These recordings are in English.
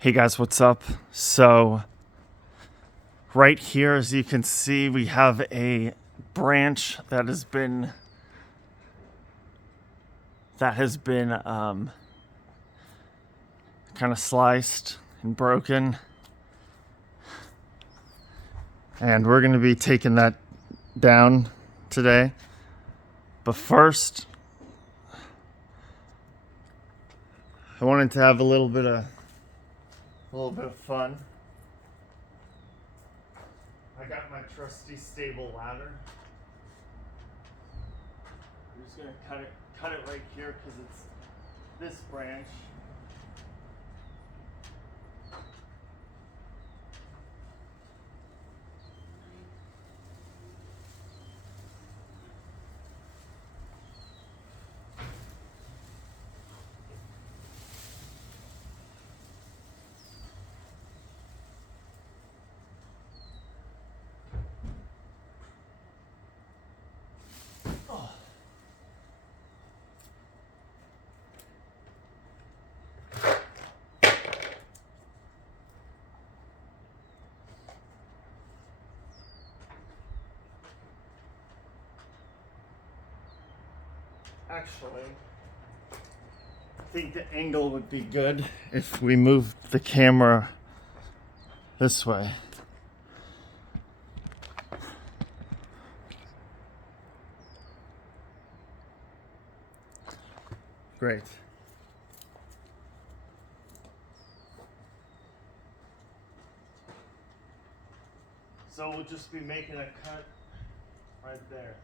Hey guys, what's up? So, right here, as you can see, we have a branch that has been kind of sliced and broken, and we're going to be taking that down today. But first, I wanted to have a little bit of fun. I got my trusty stable ladder. I'm just gonna cut it right here because it's this branch. Actually, I think the angle would be good if we moved the camera this way. Great. So we'll just be making a cut right there.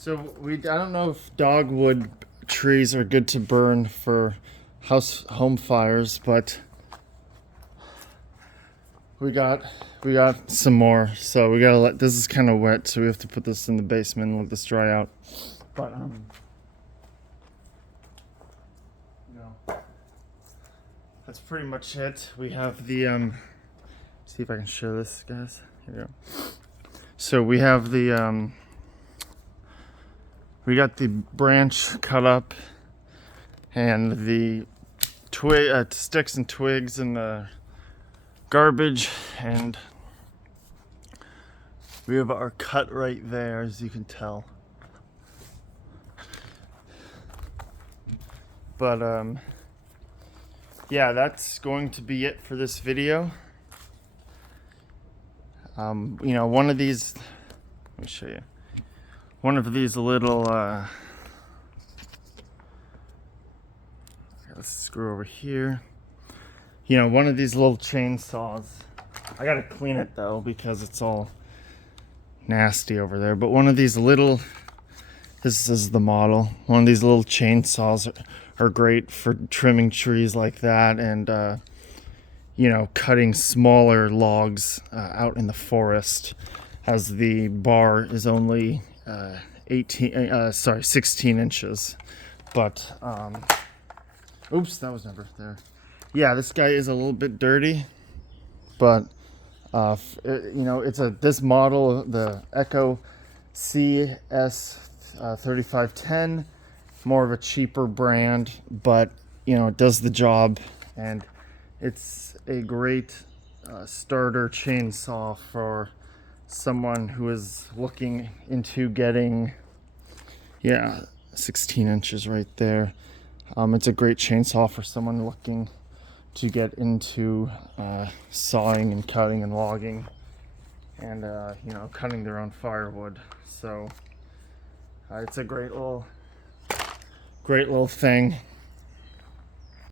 So I don't know if dogwood trees are good to burn for home fires, but we got some more. So we gotta this is kind of wet, so we have to put this in the basement and let this dry out. But that's pretty much it. We have the see if I can show this, guys. Here we go. So we have the we got the branch cut up and the sticks and twigs and the garbage, and we have our cut right there, as you can tell. But yeah, that's going to be it for this video. You know, one of these, let me show you. One of these little, let's screw over here. You know, one of these little chainsaws, I gotta clean it though because it's all nasty over there. But one of these little, this is the model. One of these little chainsaws are great for trimming trees like that, and you know, cutting smaller logs out in the forest, as the bar is only 16 inches. But oops, that was never there. Yeah, this guy is a little bit dirty, but you know, it's this model, the Echo CS 3510, more of a cheaper brand, but you know, it does the job, and it's a great starter chainsaw for someone who is looking into getting, 16 inches right there. It's a great chainsaw for someone looking to get into sawing and cutting and logging, and you know, cutting their own firewood. So It's a great little thing.